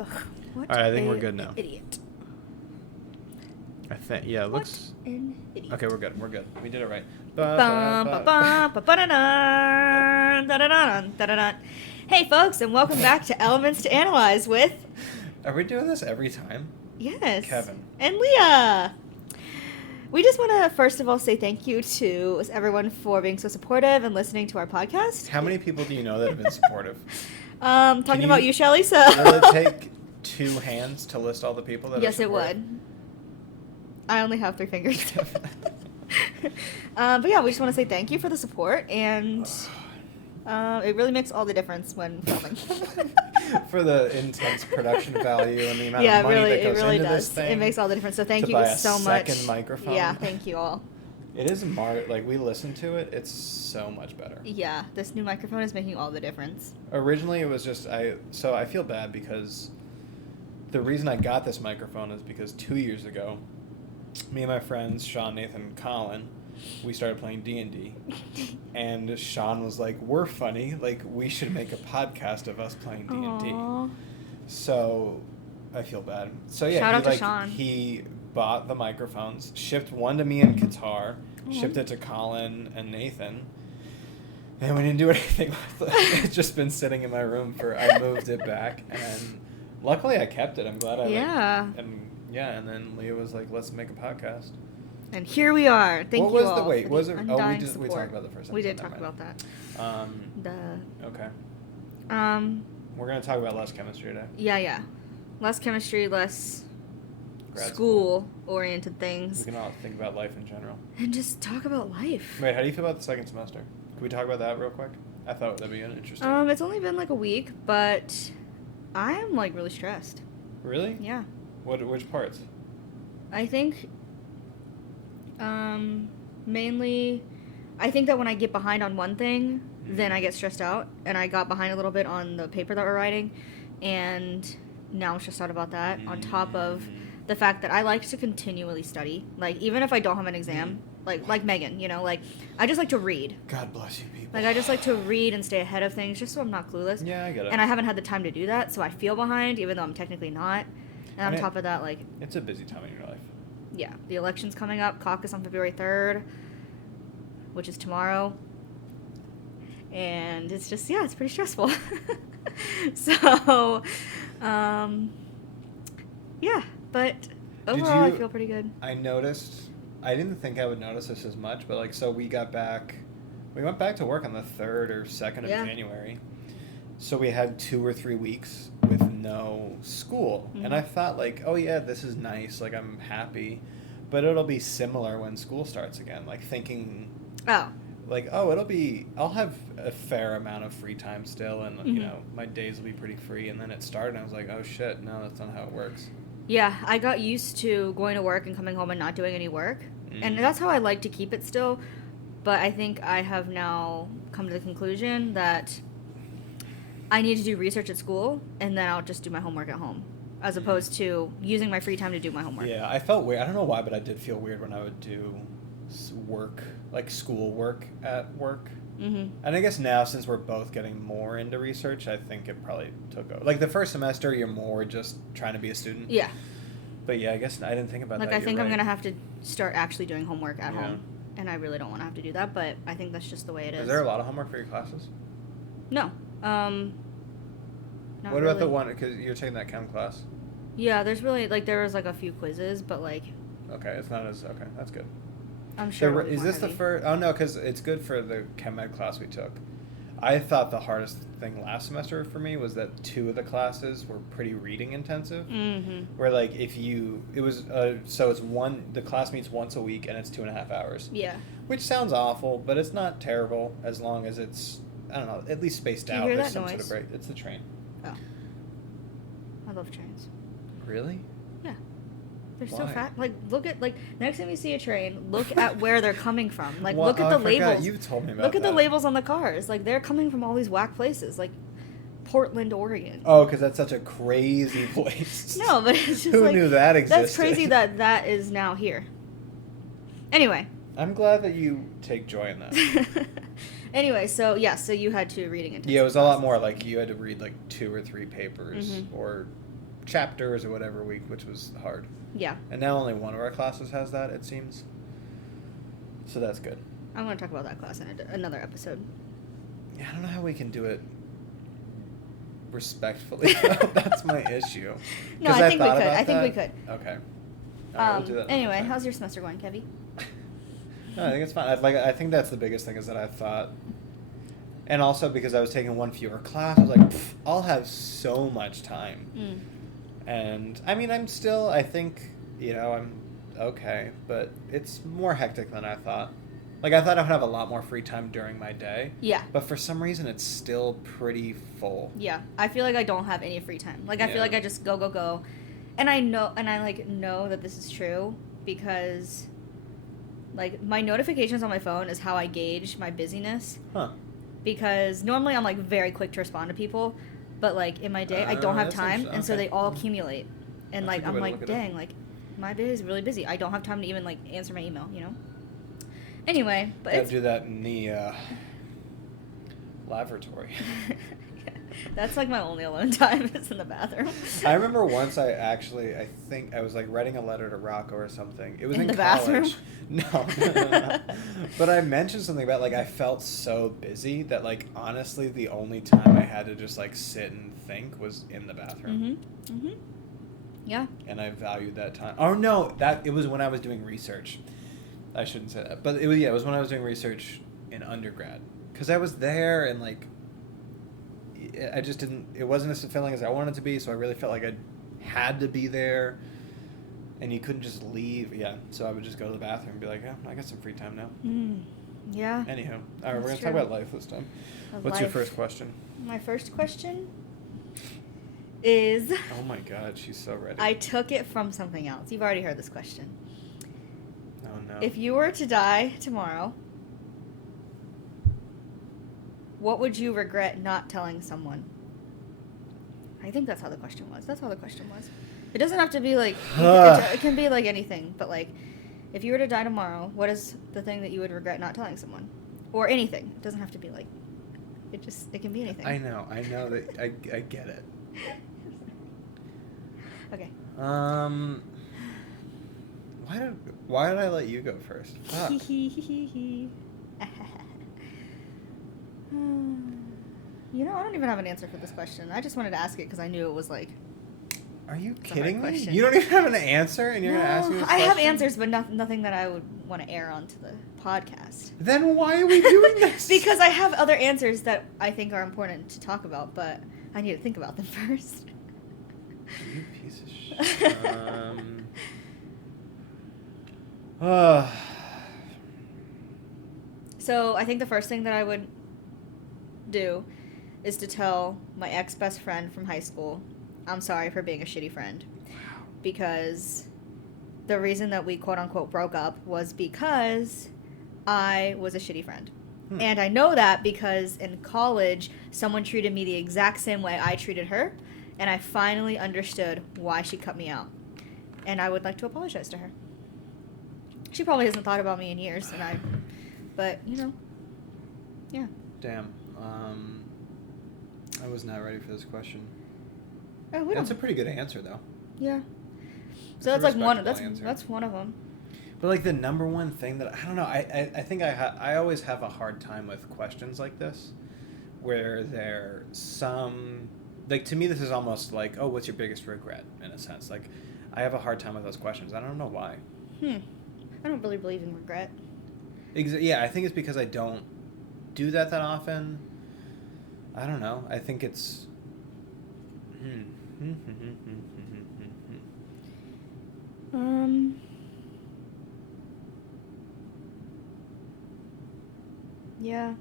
Ugh, what All right, I think we're good now. Idiot. I think, yeah, it looks... What an idiot. Okay, we're good. We're good. We did it right. Hey, folks, and welcome back to Elements to Analyze with... Are we doing this every time? Yes. Kevin. And Leah. We just want to, first of all, say thank you to everyone for being so supportive and listening to our podcast. How many people do you know that have been supportive? Talking about you, Shelly, so... Will it take 2 hands to list all the people that are Yes, it supportive? would. I only have 3 fingers. But yeah, we just want to say thank you for the support, and it really makes all the difference when filming. For the intense production value and the amount of money that goes into this thing. It makes all the difference. So thank to you buy a so much. second microphone. Yeah, thank you all. It is like we listen to it, it's so much better. Yeah, this new microphone is making all the difference. Originally, it was just so I feel bad because the reason I got this microphone is because 2 years ago, me and my friends Sean, Nathan, and Colin, we started playing D&D, and Sean was like, "We're funny, like we should make a podcast of us playing D&D." Aww. So I feel bad. So yeah, Shout out to Sean. He bought the microphones, shipped one to me in Qatar, shipped it to Colin and Nathan, and we didn't do anything with it. It's just been sitting in my room I moved it back, and luckily I kept it. I'm glad I and then Leah was like, "Let's make a podcast." And here we are. Thank what you was all the wait? for Was the it? undying We support. talked about the first. We did episode, talk never about mind. that. Okay. We're gonna talk about less chemistry today. Yeah. Less chemistry, less Grad school-oriented things. We can all think about life in general. And just talk about life. Wait, how do you feel about the second semester? Can we talk about that real quick? I thought that'd be interesting. It's only been like a week, but I am like really stressed. Really? Yeah. Which parts? I think, mainly, I think that when I get behind on one thing, then I get stressed out, and I got behind a little bit on the paper that we're writing, and now I'm stressed out about that, on top of the fact that I like to continually study, like, even if I don't have an exam, like Megan, you know, like, I just like to read. God bless you, people. Like, I just like to read and stay ahead of things, just so I'm not clueless. Yeah, I get it. And I haven't had the time to do that, so I feel behind, even though I'm technically not. And on top of that, like... It's a busy time in your life. Yeah, the election's coming up, caucus on February 3rd, which is tomorrow. And it's just, yeah, it's pretty stressful. So, yeah, but overall I feel pretty good. I noticed, I didn't think I would notice this as much, but like, so we went back to work on the 3rd or 2nd of January. So we had 2 or 3 weeks with no school. Mm-hmm. And I thought like, oh yeah, this is nice, like I'm happy, but it'll be similar when school starts again. Like thinking, I'll have a fair amount of free time still, and you know, my days will be pretty free. And then it started, and I was like, oh shit, no, that's not how it works. Yeah, I got used to going to work and coming home and not doing any work. And that's how I like to keep it still. But I think I have now come to the conclusion that I need to do research at school, and then I'll just do my homework at home, as opposed to using my free time to do my homework. Yeah, I felt weird. I don't know why, but I did feel weird when I would do work, like school work at work. Mm-hmm. And I guess now, since we're both getting more into research, I think it probably took over. Like the first semester, you're more just trying to be a student. Yeah. But yeah, I guess I didn't think about that. Like, I think I'm going to have to start actually doing homework at home. And I really don't want to have to do that, but I think that's just the way it is. Is there a lot of homework for your classes? No. What about the one, because you're taking that chem class? Yeah, there's really, like, there was, like, a few quizzes, but, like... Okay, it's not as, okay, that's good. I'm sure Is this the first, oh no, because it's good for the chem ed class we took. I thought the hardest thing last semester for me was that 2 of the classes were pretty reading intensive. Mm-hmm. Where, like, so it's the class meets once a week and it's 2.5 hours. Yeah. Which sounds awful, but it's not terrible as long as it's, I don't know, at least spaced out. You hear There's that some noise? sort of break. It's the train. Oh. I love trains. Really? Yeah. They're Why? so fat. Like, look at, like, next time you see a train, look at where they're coming from. Like, Well, look at the I forgot. labels. You've told me about Look at that. the labels on the cars. Like, they're coming from all these whack places. Like, Portland, Oregon. Oh, because that's such a crazy place. No, but it's just Who like... knew that existed? That's crazy that is now here. Anyway. I'm glad that you take joy in that. Anyway, so you had 2 reading intensive Yeah, it was a lot classes. more like you had to read like 2 or 3 papers, or chapters or whatever week, which was hard. Yeah. And now only one of our classes has that, it seems. So that's good. I'm going to talk about that class in another episode. Yeah, I don't know how we can do it respectfully. That's my issue. No, I think we could. I think we could. Okay. All right, we'll do that anyway, time. how's your semester going, Kevy? No, I think it's fine. I think that's the biggest thing is that I thought, and also because I was taking one fewer class, I was like, I'll have so much time. And I mean, I think, I'm okay, but it's more hectic than I thought. Like, I thought I would have a lot more free time during my day. Yeah. But for some reason, it's still pretty full. Yeah. I feel like I don't have any free time. Like, I feel like I just go. And I know that this is true because, like, my notifications on my phone is how I gauge my busyness. Huh. Because normally I'm, like, very quick to respond to people, but, like, in my day, I don't have time, and so they all accumulate. And, That's like, I'm like, dang, like, my day is really busy. I don't have time to even, like, answer my email, Anyway, but Gotta do that in the lavatory. That's like my only alone time is in the bathroom. I remember once I think I was like writing a letter to Rocco or something. It was in the college. bathroom? No. But I mentioned something about like I felt so busy that like honestly the only time I had to just like sit and think was in the bathroom. Yeah. And I valued that time. Oh no, it was when I was doing research. I shouldn't say that, but it was when I was doing research in undergrad because I was there and like I just didn't. It wasn't as fulfilling as I wanted it to be, so I really felt like I had to be there, and you couldn't just leave. Yeah, so I would just go to the bathroom and be like, "Yeah, I got some free time now." Yeah. Anyhow, all right, we're gonna talk about life this time. What's your first question? My first question is. Oh my God, she's so ready. I took it from something else. You've already heard this question. Oh no. If you were to die tomorrow, what would you regret not telling someone? I think that's how the question was. It doesn't have to be like, it can be like anything, but like, if you were to die tomorrow, what is the thing that you would regret not telling someone? Or anything. It doesn't have to be like, it can be anything. I know that, I get it. Okay. Why did I let you go first? Fuck. I don't even have an answer for this question. I just wanted to ask it because I knew it was like. Are you It's a kidding hard me? question. You don't even have an answer, and you're gonna ask me this I have question? answers, but nothing that I would want to air onto the podcast. Then why are we doing this? Because I have other answers that I think are important to talk about, but I need to think about them first. You piece of shit. So I think the first thing that I would do is to tell my ex-best friend from high school, I'm sorry for being a shitty friend. Wow. Because the reason that we quote-unquote broke up was because I was a shitty friend. And I know that because in college, someone treated me the exact same way I treated her, and I finally understood why she cut me out. And I would like to apologize to her. She probably hasn't thought about me in years, but, yeah. Damn. I was not ready for this question. Oh, That's a pretty good answer, though. Yeah. It's So a that's like one. respectable answer. That's one of them. But like the number one thing that I don't know, I think I always have a hard time with questions like this, where they're like to me this is almost like, oh, what's your biggest regret in a sense? Like I have a hard time with those questions. I don't know why. I don't really believe in regret. Yeah, I think it's because I don't do that often. I don't know. I think it's. Yeah.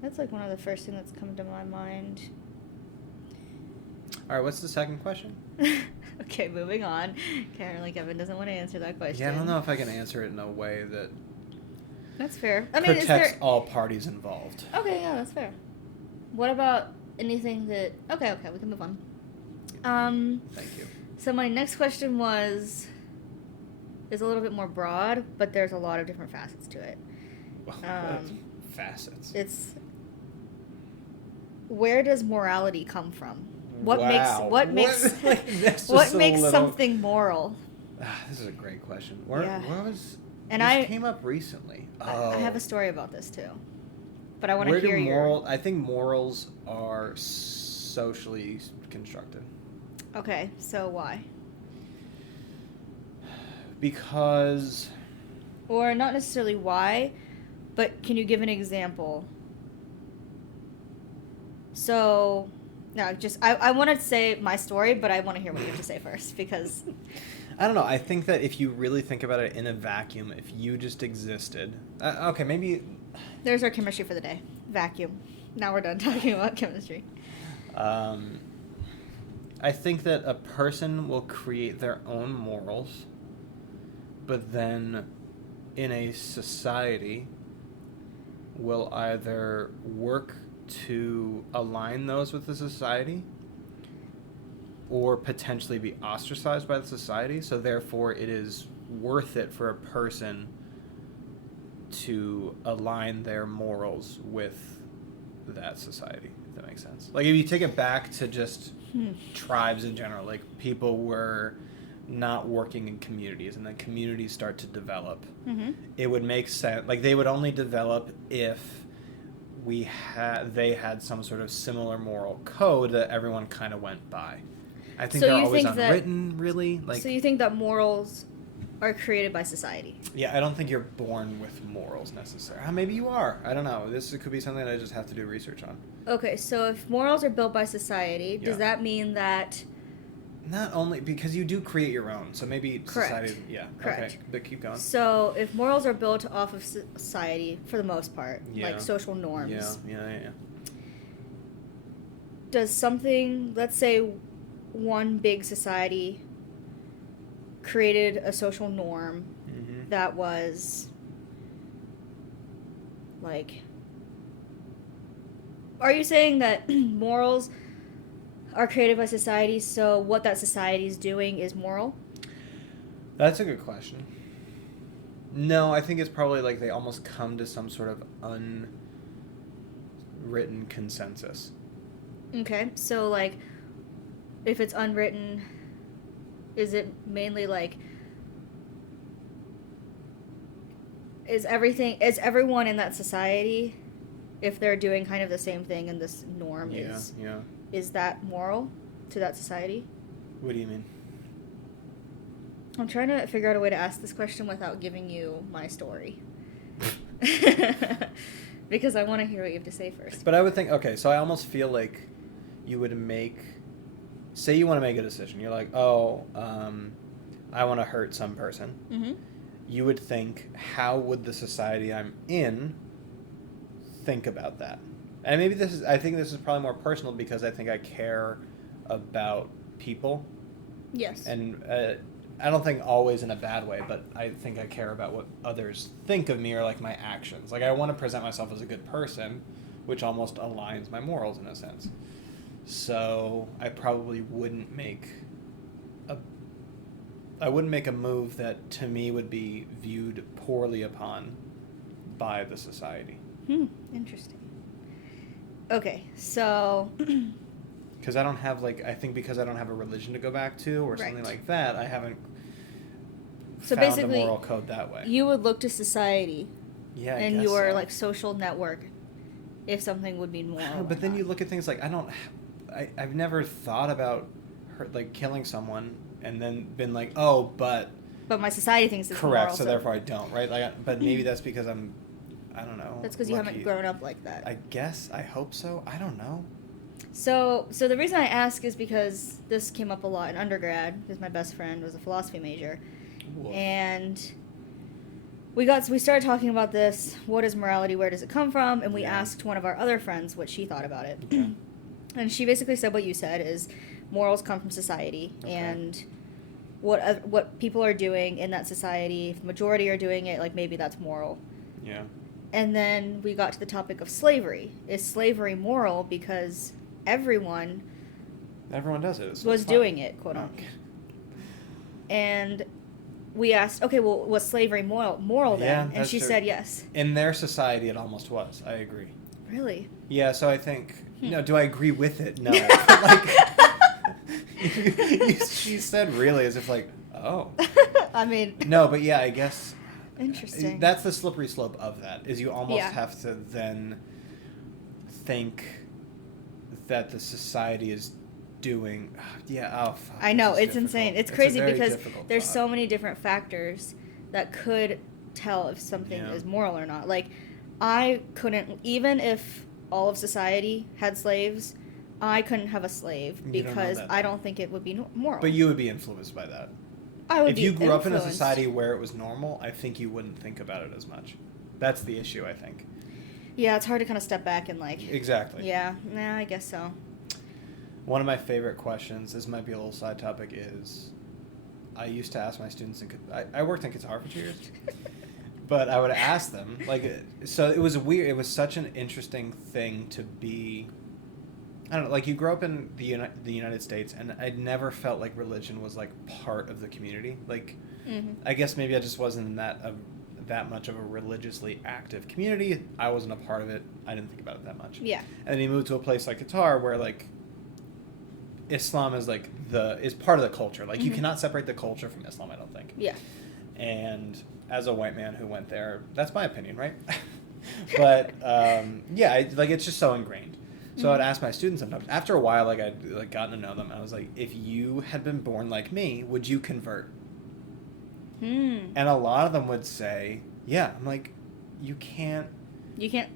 That's like one of the first things that's come to my mind. All right, what's the second question? Okay, moving on. Apparently Kevin doesn't want to answer that question. Yeah, I don't know if I can answer it in a way that That's fair. I mean, protects all parties involved. Okay, yeah, that's fair. What about anything that... Okay, we can move on. Thank you. So my next question is a little bit more broad, but there's a lot of different facets to it. Facets. It's... Where does morality come from? What Wow. what makes like, that's what just a makes little- something moral? This is a great question. Yeah. Where was And this came up recently? I have a story about this too, but I want to Where hear do your. I think morals are socially constructed. Okay, so why? Because Or not necessarily why, but can you give an example? So, no, just I want to say my story, but I want to hear what you have to say first because. I don't know. I think that if you really think about it in a vacuum, if you just existed, okay, maybe. There's our chemistry for the day. Vacuum. Now we're done talking about chemistry. I think that a person will create their own morals, but then in a society will either work to align those with the society or potentially be ostracized by the society. So therefore it is worth it for a person to align their morals with that society, if that makes sense. Like if you take it back to just tribes in general, like people were not working in communities and then communities start to develop. Mm-hmm. It would make sense. Like they would only develop if they had some sort of similar moral code that everyone kind of went by. I think So they're you always think that- unwritten, really. Like, So you think that morals are created by society? yeah, I don't think you're born with morals necessarily. Maybe you are. I don't know. This could be something that I just have to do research on. Okay, so if morals are built by society, does Yeah. that mean that... Not only because you do create your own, so maybe Correct. society. Yeah. Correct. Okay, but keep going. So if morals are built off of society, for the most part, Yeah. like social norms, Yeah. does something, let's say one big society created a social norm Mm-hmm. that was like, are you saying that morals are created by society, so what that society is doing is moral? That's a good question. No, I think it's probably like they almost come to some sort of unwritten consensus. Okay, so like, if it's unwritten, is it mainly like, is everyone in that society, if they're doing kind of the same thing and this norm Yeah. is that moral to that society? What do you mean? I'm trying to figure out a way to ask this question without giving you my story. Because I want to hear what you have to say first. But I would think, okay, so I almost feel like you would say you want to make a decision. You're like, I want to hurt some person. Mm-hmm. You would think, how would the society I'm in think about that? And maybe I think this is probably more personal because I think I care about people. Yes. And I don't think always in a bad way, but I think I care about what others think of me or like my actions. Like I want to present myself as a good person, which almost aligns my morals in a sense. So I probably wouldn't make a move that to me would be viewed poorly upon by the society. Interesting. Okay, so Because I don't have because I don't have a religion to go back to or something Right. like that, I haven't So found basically, a moral code that way. you would look to society Yeah, I and guess your so. like social network if something would be moral. But or then not. you look at things like I've never thought about killing someone and then been like, oh, but my society thinks it's correct, moral, so therefore I don't, right? But maybe that's because I don't know. that's because you haven't lucky. grown up like that. I guess. I hope so. I don't know. So the reason I ask is because this came up a lot in undergrad because my best friend was a philosophy major, Woof. and we started talking about this. What is morality? Where does it come from? And we Yeah. asked one of our other friends what she thought about it, Okay. and she basically said what you said is morals come from society Okay. and what people are doing in that society. If the majority are doing it, like maybe that's moral. Yeah. And then we got to the topic of slavery. Is slavery moral because everyone Everyone does it. So was it's fine. doing it, quote unquote? Okay. And we asked, okay, well, was slavery moral then? Yeah, And that's she true. said yes. In their society, it almost was. I agree. Really? Yeah, so I think... Hmm. No, do I agree with it? No. But, She said really as if like, oh. I mean. No, but yeah, I guess. Interesting. That's the slippery slope of that, is you almost Yeah. have to then think that the society is doing. Yeah, oh, fuck. I know, this is it's insane. difficult. It's a crazy very because difficult there's thought. so many different factors that could tell if something Yeah. is moral or not. Like, I couldn't, even if all of society had slaves, I couldn't have a slave You don't know because that, I though. don't think it would be moral. But you would be influenced by that. I would If be you grew up in a influenced. society where it was normal, I think you wouldn't think about it as much. That's the issue, I think. Yeah, it's hard to kind of step back and like. Exactly. Yeah, nah, I guess so. One of my favorite questions, this might be a little side topic, is I used to ask my students, I worked in Qatar for 2 years, but I would ask them, like, so it was such an interesting thing to be, I don't know, like you grow up in the United States, and I never felt like religion was like part of the community. Like, Mm-hmm. I guess maybe I just wasn't in that much of a religiously active community. I wasn't a part of it. I didn't think about it that much. Yeah. And then you move to a place like Qatar where like Islam is like is part of the culture. Like you Mhm. cannot separate the culture from Islam, I don't think. Yeah. And as a white man who went there, that's my opinion, right? But yeah, like it's just so ingrained. So I'd Mhm. ask my students sometimes. After a while, like I'd like gotten to know them. I was like, if you had been born like me, would you convert? Hmm. And a lot of them would say, yeah. I'm like, you can't. You can't.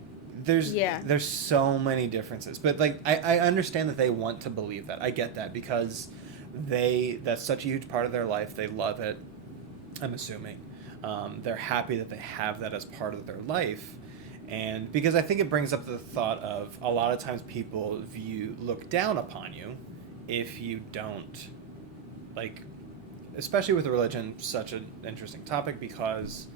There's so many differences, but like I understand that they want to believe that. I get that because that's such a huge part of their life. They love it. I'm assuming they're happy that they have that as part of their life, and because I think it brings up the thought of a lot of times people look down upon you if you don't, like, especially with religion, such an interesting topic because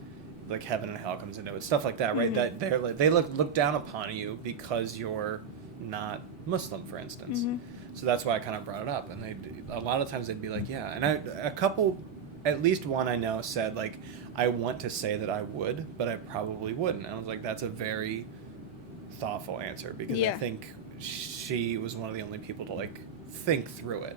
like heaven and hell comes into it, stuff like that, right? Mhm. That they look down upon you because you're not Muslim, for instance. Mhm. So that's why I kind of brought it up, and a lot of times they'd be like, yeah, and a couple, at least one I know said like, I want to say that I would, but I probably wouldn't. And I was like, that's a very thoughtful answer because I Yeah. think she was one of the only people to like think through it.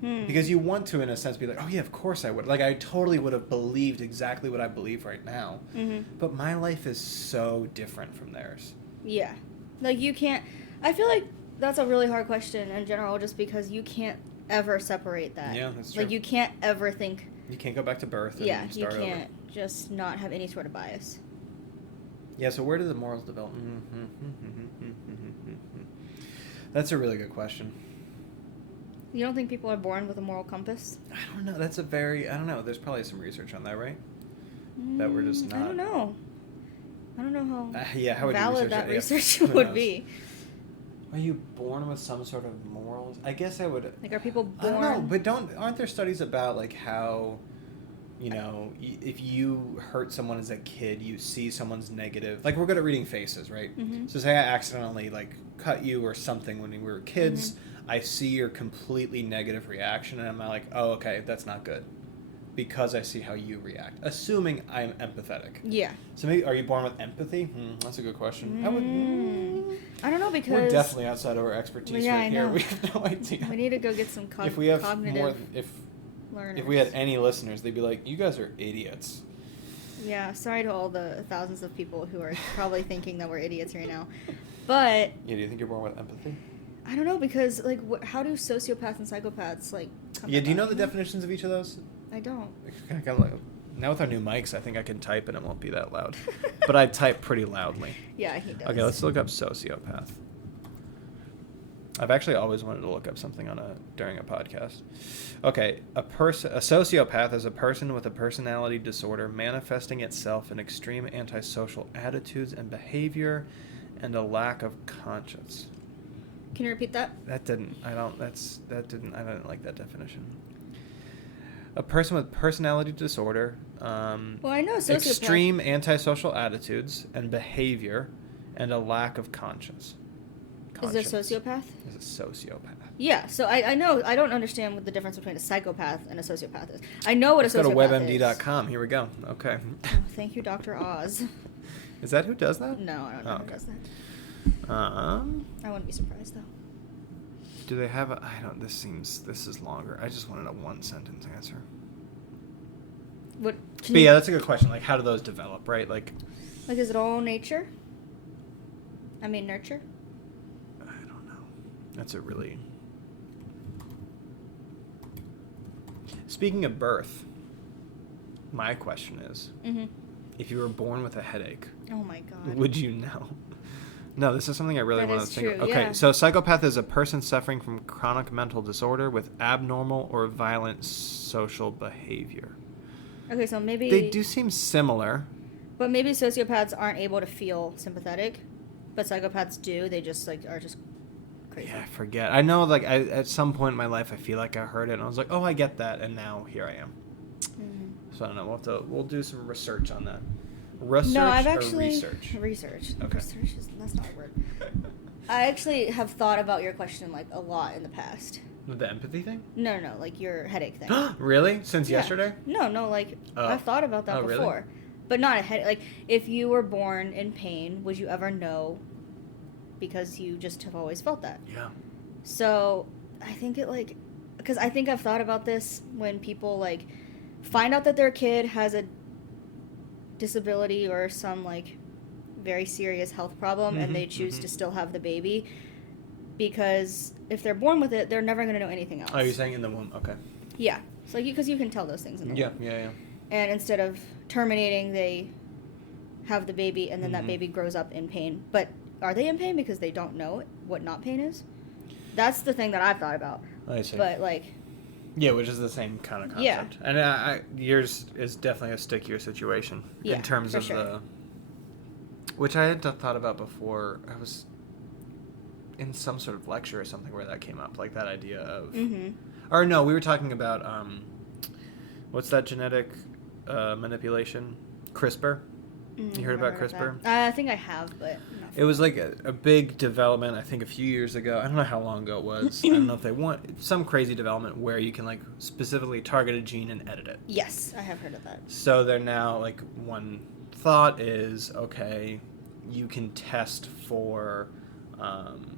Hmm. Because you want to, in a sense, be like, oh yeah, of course I would. Like, I totally would have believed exactly what I believe right now. Mhm. But my life is so different from theirs. Yeah. Like, you can't. I feel like that's a really hard question in general just because you can't ever separate that. Yeah, that's true. Like, you can't ever think. You can't go back to birth and Yeah, you start can't over. just not have any sort of bias. Yeah, so where do the morals develop? That's a really good question. You don't think people are born with a moral compass? I don't know. That's a very, I don't know. There's probably some research on that, right? That we're just I don't not- know. I don't know how Yeah, how would you valid research that it? Yeah, research who would knows? be. Are you born with some sort of morals? I guess I would. Like, are people I don't know, born? but aren't there studies about like how, you know, if you hurt someone as a kid, you see someone's negative. Like we're good at reading faces, right? Mhm. So say I accidentally like cut you or something when we were kids, I see your completely negative reaction, and I'm like, oh, okay, that's not good, because I see how you react, assuming I'm empathetic. Yeah. So maybe are you born with empathy? That's a good question. I would. I don't know because We're definitely outside of our expertise Yeah, right I here. know. We have no idea. we need to go get some If we have cognitive more, learners. if we had any listeners, they'd be like, "You guys are idiots." Yeah, sorry to all the thousands of people who are probably thinking that we're idiots right now. But Yeah, do you think you're born with empathy? I don't know because like how do sociopaths and psychopaths like come Yeah, do you know about? the definitions of each of those? I don't. Now with our new mics, I think I can type and it won't be that loud. But I type pretty loudly. Yeah, he does. Okay, let's look up sociopath. I've actually always wanted to look up something during a podcast. Okay, a sociopath is a person with a personality disorder manifesting itself in extreme antisocial attitudes and behavior and a lack of conscience. Can you repeat that? I didn't like that definition. A person with personality disorder, Well, I know sociopath. extreme antisocial attitudes and behavior, and a lack of conscience. Is a sociopath? Is a sociopath. Yeah, so I know, I don't understand what the difference between a psychopath and a sociopath is. I know what Let's a go to sociopath is. webmd.com. Here we go. Okay. Oh, thank you, Dr. Oz. Is that who does that? No, I don't know Oh, who okay. does that. I wouldn't be surprised, though. Do they have I don't, this is longer. I just wanted a one sentence answer. What? But yeah, that's a good question. Like, how do those develop, right? Like, is it all nature? I mean, nurture? I don't know. That's a really... Speaking of birth, my question is, if you were born with a headache, oh my god, would you know? No, this is something I really That want is to think true, of. Okay, yeah. so psychopath is a person suffering from chronic mental disorder with abnormal or violent social behavior. Okay, so maybe They do seem similar. but maybe sociopaths aren't able to feel sympathetic, but psychopaths do. They just are just crazy. Yeah, I forget. I know, like, at some point in my life, I feel like I heard it, and I was like, oh, I get that, and now here I am. So I don't know. We'll do some research on that. Research No, I've or actually research? Okay. Research that's not a word. I actually have thought about your question like a lot in the past. The empathy thing? No, like your headache thing. Really? Since Yeah. yesterday? No, like I've thought about that Oh, really? before, but not a headache. Like if you were born in pain, would you ever know? Because you just have always felt that. Yeah. So I think because I think I've thought about this when people like find out that their kid has a disability or some like very serious health problem and they choose to still have the baby, because if they're born with it, they're never going to know anything else. Oh, you're saying in the womb? Okay. Yeah. So because you can tell those things in the womb. Yeah. And instead of terminating, they have the baby and then that baby grows up in pain. But are they in pain because they don't know what not pain is? That's the thing that I've thought about. I see. But like... Yeah, which is the same kind of concept. Yeah. And yours is definitely a stickier situation Yeah, in terms for of sure. the... Which I had thought about before. I was in some sort of lecture or something where that came up, like that idea of... Or no, we were talking about, what's that genetic manipulation? CRISPR? You heard about CRISPR? I think I have, but... It was like a big development, I think a few years ago. I don't know how long ago it was. I don't know if they want... Some crazy development where you can, like, specifically target a gene and edit it. Yes, I have heard of that. So they're now, like, one thought is, okay, you can test for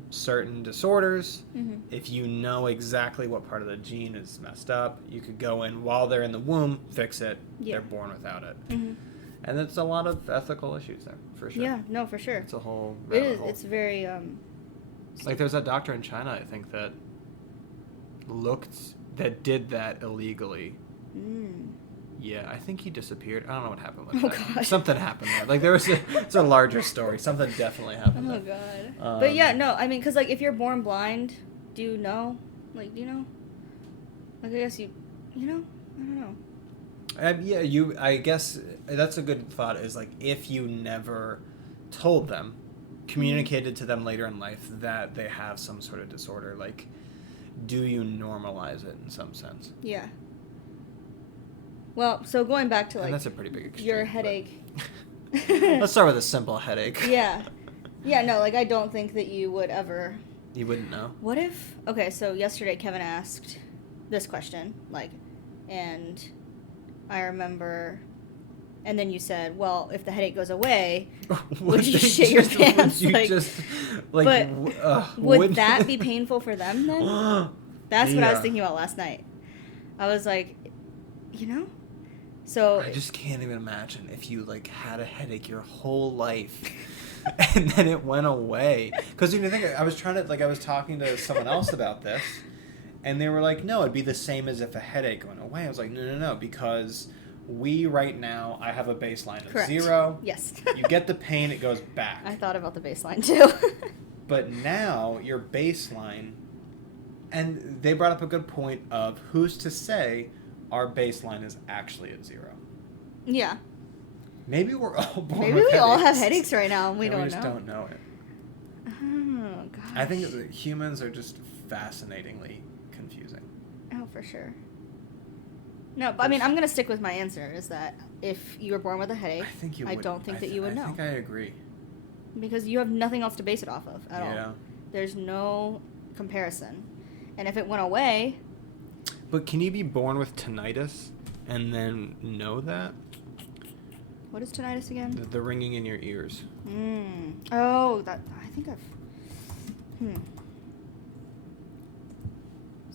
certain disorders. If you know exactly what part of the gene is messed up, you could go in while they're in the womb, fix it. Yeah. They're born without it. And it's a lot of ethical issues there, for sure. Yeah, no, for sure. It's a whole It rabbit is. hole. It's very... Like, there's that doctor in China, I think, that did that illegally. Yeah, I think he disappeared. I don't know what happened with that. God. Something happened there. Like, it's a larger story. Something definitely happened Oh, there. God. But yeah, no, I mean, because, like, if you're born blind, do you know? Like, do you know? Like, I guess you know? I don't know. Yeah, I guess that's a good thought, is, like, if you never told them, communicated to them later in life that they have some sort of disorder, like, do you normalize it in some sense? Yeah. Well, so going back to, like, And that's a pretty big extreme. your headache. Let's start with a simple headache. Yeah. Yeah, no, like, I don't think that you would ever... You wouldn't know. What if... Okay, so yesterday Kevin asked this question, like, and I remember... And then you said, well, if the headache goes away, would you shit your pants? But would that be painful for them then? That's what I was thinking about last night. I was like, you know? So I just can't even imagine if you, like, had a headache your whole life and then it went away. Because you think, I was talking to someone else about this, and they were like, no, it'd be the same as if a headache went away. I was like, no, because right now, I have a baseline of Correct. 0. Yes. You get the pain, it goes back. I thought about the baseline too. But now, your baseline, and they brought up a good point of who's to say our baseline is actually at 0. Yeah. Maybe we're all born Maybe with we all have headaches. headaches right now and we And don't we just know. don't know it. Oh, gosh. I think that humans are just fascinatingly confusing. Oh, for sure. No, but I mean, I'm going to stick with my answer, is that if you were born with a headache, I think you I would. don't think that you would know. I think I agree. Because you have nothing else to base it off of at all. Yeah. There's no comparison. And if it went away... But can you be born with tinnitus and then know that? What is tinnitus again? The ringing in your ears. Oh, that... I think I've...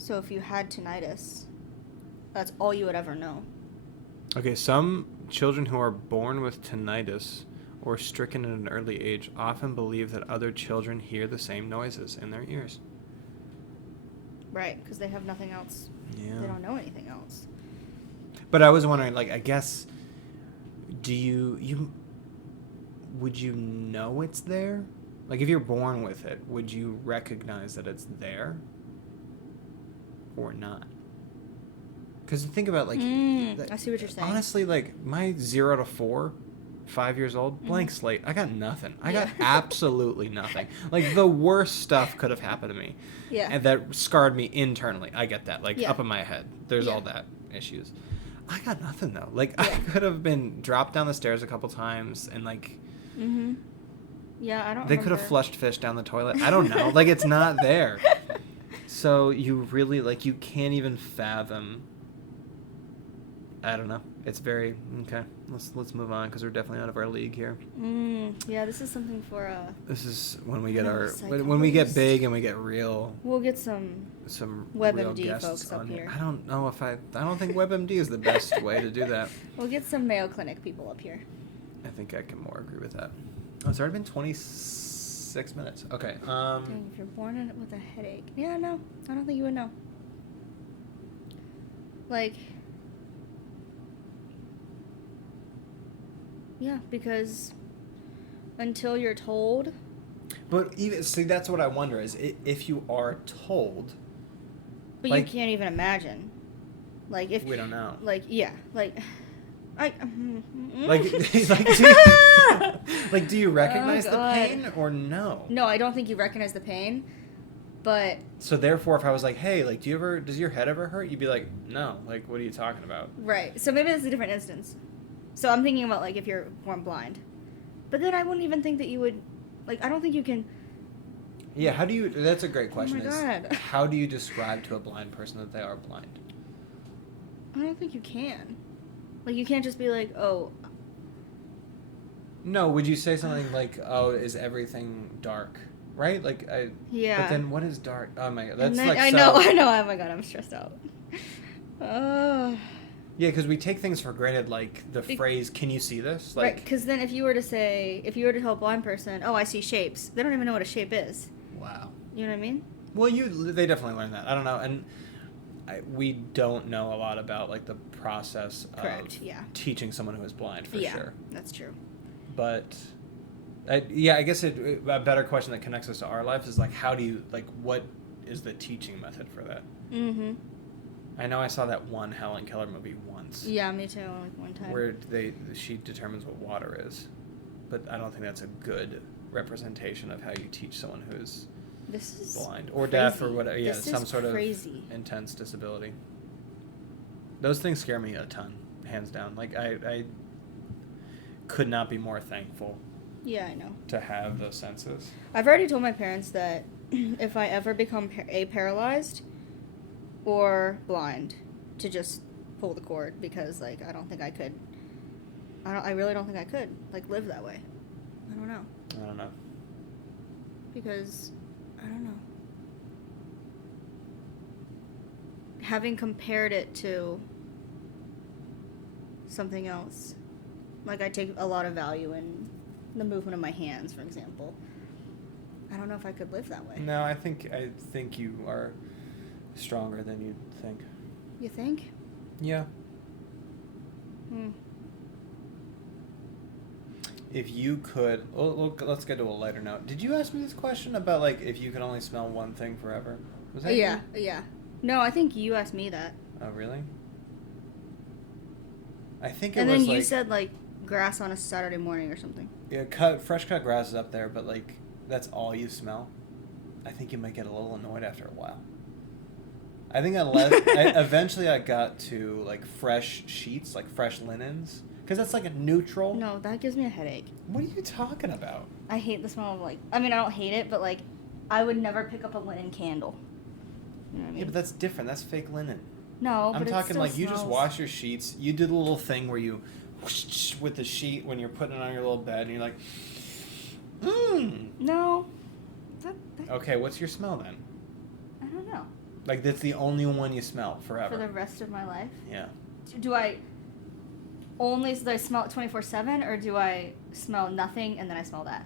So if you had tinnitus, that's all you would ever know. Okay, some children who are born with tinnitus or stricken at an early age often believe that other children hear the same noises in their ears. Right, because they have nothing else. Yeah. They don't know anything else. But I was wondering, like, I guess, would you know it's there? Like, if you're born with it, would you recognize that it's there or not? Because think about, like... I see what you're saying. Honestly, like, my 0 to 4, 5 years old, blank slate, I got nothing. I got absolutely nothing. Like, the worst stuff could have happened to me. Yeah. And that scarred me internally. I get that. Like, Yeah. up in my head. There's Yeah. all that issues. I got nothing, though. Like, Yeah. I could have been dropped down the stairs a couple times and, like... Mm-hmm. Yeah, I don't They could have remember. flushed fish down the toilet. I don't know. Like, it's not there. So you really, like, you can't even fathom... I don't know. It's very... Okay, let's move on, because we're definitely out of our league here. Yeah, this is something for... This is when we get Neuropsychologist. when we get big and we get real... We'll get some real WebMD guests folks up on here. I don't know if I don't think WebMD is the best way to do that. We'll get some Mayo Clinic people up here. I think I can more agree with that. Oh, it's already been 26 minutes. Okay. Dang, if you're born with a headache. Yeah, no. I don't think you would know. Like... Yeah, because until you're told... But even see, that's what I wonder is if you are told. But like, you can't even imagine. Like, if... we don't know. Like, yeah. Like... Like, do you recognize the God. pain or no? No, I don't think you recognize the pain, but... So therefore, if I was like, hey, like, does your head ever hurt? You'd be like, no. Like, what are you talking about? Right. So maybe that's a different instance. So I'm thinking about, like, if you're born blind. But then I wouldn't even think that you would... Like, I don't think you can... Yeah, how do you... That's a great question. Oh my God. How do you describe to a blind person that they are blind? I don't think you can. Like, you can't just be like, oh... No, would you say something like, oh, is everything dark? Right? Like, Yeah. But then what is dark? Oh my God. That's then, like I know. Oh my God, I'm stressed out. Yeah, because we take things for granted, like the phrase, can you see this? Like, right, because then if you were to tell a blind person, oh, I see shapes, they don't even know what a shape is. wow. You know what I mean? Well, they definitely learn that. I don't know. And we don't know a lot about, like, the process Correct, of yeah. teaching someone who is blind, for sure. That's true. But, I guess a better question that connects us to our lives is, like, how do you, like, what is the teaching method for that? Mm-hmm. I know I saw that one Helen Keller movie once. Yeah, me too, like one time. Where she determines what water is. But I don't think that's a good representation of how you teach someone who's blind or deaf or whatever. Yeah, some sort of intense disability. Those things scare me a ton, hands down. Like, I could not be more thankful. Yeah, I know. To have those senses. I've already told my parents that if I ever become paralyzed or blind, to just pull the cord, because, like, I don't think I could. I really don't think I could, like, live that way. I don't know. Because, I don't know. Having compared it to something else, like, I take a lot of value in the movement of my hands, for example. I don't know if I could live that way. No, I think you are stronger than you'd think. You think? Yeah. If you could... let's get to a lighter note. Did you ask me this question about, like, if you could only smell one thing forever? Was that you? Yeah. No, I think you asked me that. Oh, really? I think it and was, then like... you said, like, grass on a Saturday morning or something. Yeah, fresh cut grass is up there, but, like, that's all you smell. I think you might get a little annoyed after a while. I think eventually I got to, like, fresh sheets, like fresh linens. Because that's, like, a neutral. No, that gives me a headache. What are you talking about? I hate the smell of, like... I mean, I don't hate it, but, like, I would never pick up a linen candle. You know what I mean? Yeah, but that's different. That's fake linen. No, I'm but talking, it still like, you just smells. wash your sheets. You do the little thing where you... whoosh with the sheet when you're putting it on your little bed, and you're like... No. Okay, what's your smell then? I don't know. Like, that's the only one you smell For forever. the rest of my life? Yeah. Do I smell it 24/7, or do I smell nothing and then I smell that?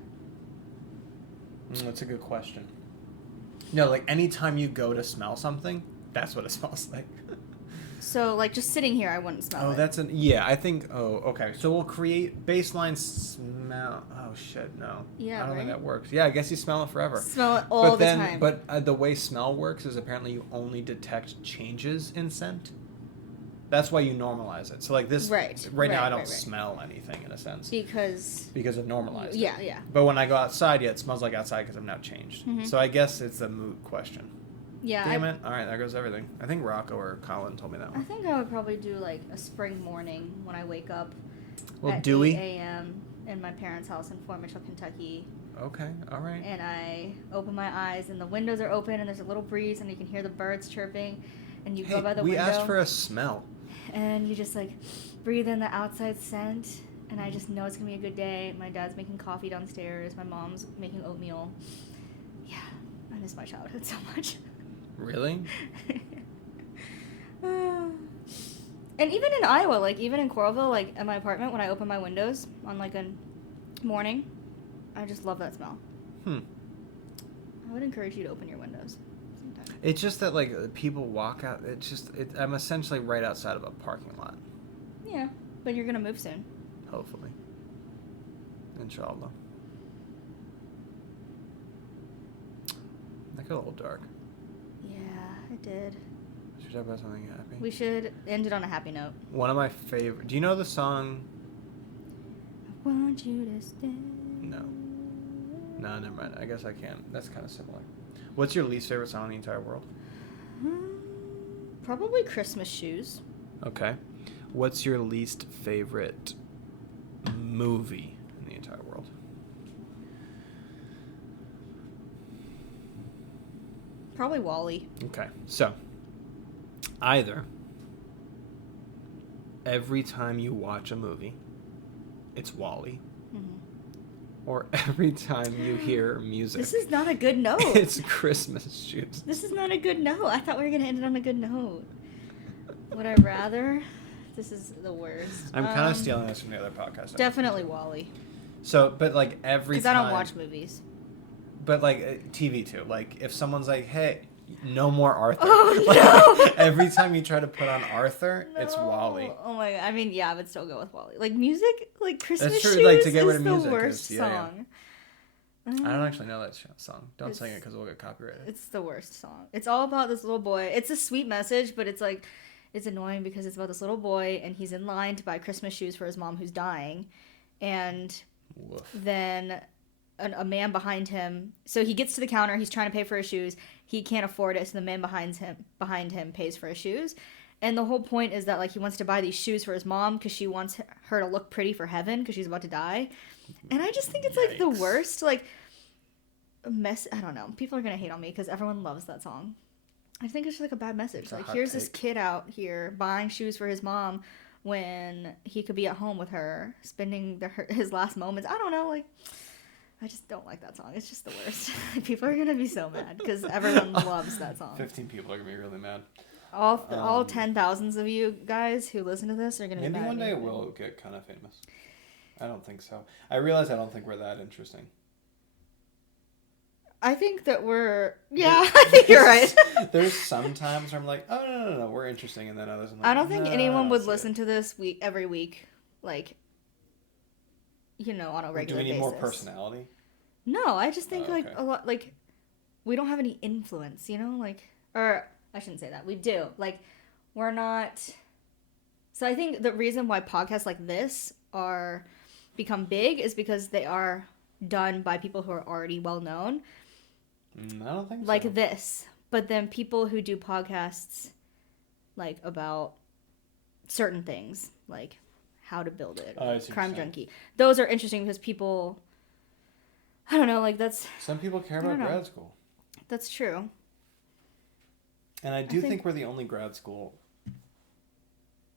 That's a good question. No, like, anytime you go to smell something, that's what it smells like. So, like, just sitting here, I wouldn't smell it. Yeah, I think, okay. So we'll create baseline smell. Oh, shit, no. Yeah, I don't think right? that works. Yeah, I guess you smell it forever. Smell it all the time. But the way smell works is apparently you only detect changes in scent. That's why you normalize it. So, like, this... Right now, I don't smell anything, in a sense. Because I've normalized it. Yeah. But when I go outside, it smells like outside because I'm now changed. Mhm. So I guess it's a moot question. Yeah. Damn it. All right, there goes everything. I think Rocco or Colin told me that I one. think I would probably do, like, a spring morning when I wake up Well, at dewy. 8 a.m. in my parents' house in Fort Mitchell, Kentucky. Okay, all right. And I open my eyes, and the windows are open, and there's a little breeze, and you can hear the birds chirping, and you go by the we window. asked for a smell. And you just, like, breathe in the outside scent, and I just know it's going to be a good day. My dad's making coffee downstairs. My mom's making oatmeal. Yeah, I miss my childhood so much. Really? And even in Iowa, like, even in Coralville, like, at my apartment, when I open my windows on, like, a morning, I just love that smell. I would encourage you to open your windows sometime. It's just that, like, people walk out. I'm essentially right outside of a parking lot. Yeah, but you're going to move soon. Hopefully. Inshallah. That got a little dark. Yeah, it did. Should we talk about something happy? We should end it on a happy note. One of my favorite... Do you know the song... I want you to stay. No, never mind. I guess I can't. That's kind of similar. What's your least favorite song in the entire world? Probably Christmas Shoes. Okay. What's your least favorite movie in the entire world? Probably Wall-E. Okay. So, either every time you watch a movie, it's Wall-E, or every time you hear music, This is not a good note. it's Christmas Shoes. This is not a good note. I thought we were going to end it on a good note. Would I rather? This is the worst. I'm kind of stealing this from the other podcast. Definitely Wall-E. So, but like every time... Because I don't watch movies. But like TV too. Like if someone's like, "Hey, no more Arthur." Oh, Like, no! every time you try to put on Arthur, it's No. Wall-E. Oh my god. I mean, yeah, I would still go with Wall-E. Like music, like Christmas That's true, Shoes like, to get rid is of the music worst is- yeah, yeah. song. I don't actually know that song. Don't It's- sing it because we'll get copyrighted. It's the worst song. It's all about this little boy. It's a sweet message, but it's like, it's annoying because it's about this little boy and he's in line to buy Christmas shoes for his mom who's dying. And Woof. then a man behind him, so he gets to the counter, he's trying to pay for his shoes. He can't afford it, so the man behind him pays for his shoes. And the whole point is that like he wants to buy these shoes for his mom because she wants her to look pretty for heaven because she's about to die. And I just think it's like the Yikes. worst, like mess. I don't know. People are gonna hate on me because everyone loves that song. I think it's just like a bad message. It's a Like hot here's this take. kid out here buying shoes for his mom when he could be at home with her, spending his last moments. I don't know. Like I just don't like that song. It's just the worst. People are gonna be so mad because everyone loves that song. 15 people are gonna be really mad. All 10,000s of you guys who listen to this are gonna be Maybe mad. one at day me. we'll get kind of famous. I don't think so. I realize I don't think we're that interesting. I think that we're. Yeah, I think you're right. There's some times where I'm like, oh no, we're interesting, and then others I'm like, I don't think "Nah, anyone would that's it." listen to this every week, like, on a Do regular we need basis. more personality? No, I just think Oh, like okay. a lot like we don't have any influence, or I shouldn't say that. We do. Like we're not. So I think the reason why podcasts like this are become big is because they are done by people who are already well known, I don't think so. like this. But then people who do podcasts like about certain things, like how to build it, Oh, I see what Crime you're saying. Junkie. Those are interesting because people, I don't know, like that's Some people care I about don't know. grad school. that's true. And I do think- think we're the only grad school.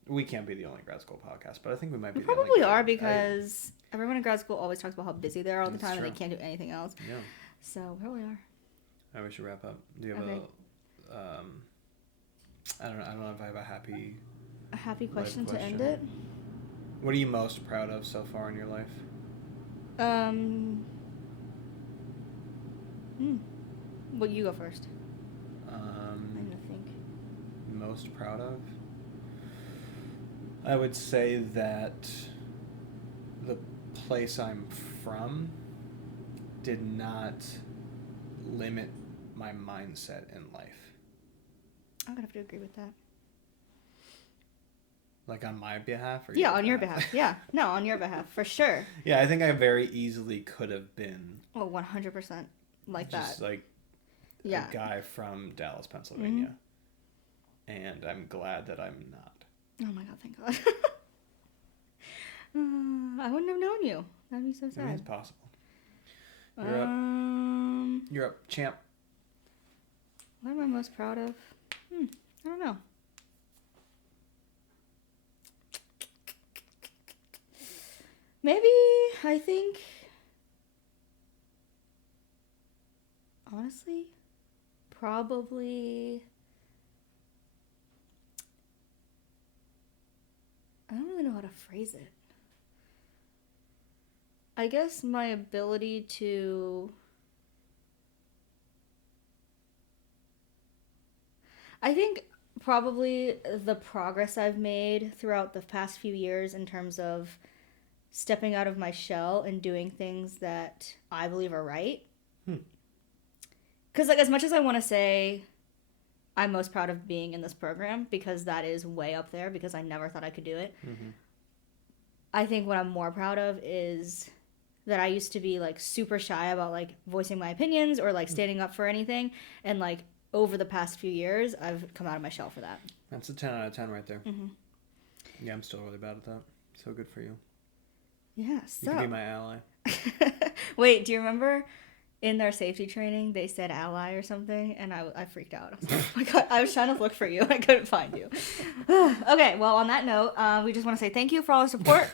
We can't be the only grad school podcast, but I think we might be. We the only probably grad- are because everyone in grad school always talks about how busy they are all the That's time and true. they can't do anything else. Yeah. So we probably are. I wish we should wrap up. Do you have Okay. a I don't know if I have a happy... A happy question to end question. it? What are you most proud of so far in your life? Well, you go first. Um, I'm gonna think. Most proud of? I would say that the place I'm from did not limit my mindset in life. I'm gonna have to agree with that. Like on my behalf? Or Yeah, on your behalf. Yeah. No, on your behalf, for sure. Yeah, I think I very easily could have been Oh, 100% like just that. like Yeah. a guy from Dallas, Pennsylvania. And I'm glad that I'm not. Oh my god, thank God. I wouldn't have known you. That'd be so I mean, it's sad. possible. You're up. You're up, champ. What am I most proud of? I don't know. Maybe, I think, honestly, probably, I don't really know how to phrase it. I guess my ability to, I think probably the progress I've made throughout the past few years in terms of stepping out of my shell and doing things that I believe are right. Because, like, as much as I want to say I'm most proud of being in this program, because that is way up there, because I never thought I could do it, I think what I'm more proud of is that I used to be, like, super shy about, like, voicing my opinions or, like, standing up for anything. And, like, over the past few years, I've come out of my shell for that. That's a 10 out of 10 right there. Yeah, I'm still really bad at that. So good for you. Yeah, You so. can be my ally. Wait, do you remember in their safety training they said ally or something? And I freaked out. I was like, oh my god, I was trying to look for you and I couldn't find you. Okay, well, on that note, we just want to say thank you for all the support.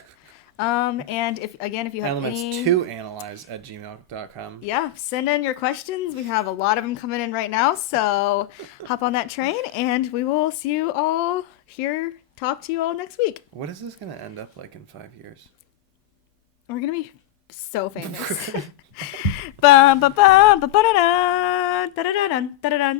And if you have Elements2analyze@gmail.com. Yeah, send in your questions. We have a lot of them coming in right now, so hop on that train and we will see you all here, talk to you all next week. What is this going to end up like in 5 years? We're gonna be so famous. Bum, ba, bum, ba, ba, da, da, da, da, da, da, da, da.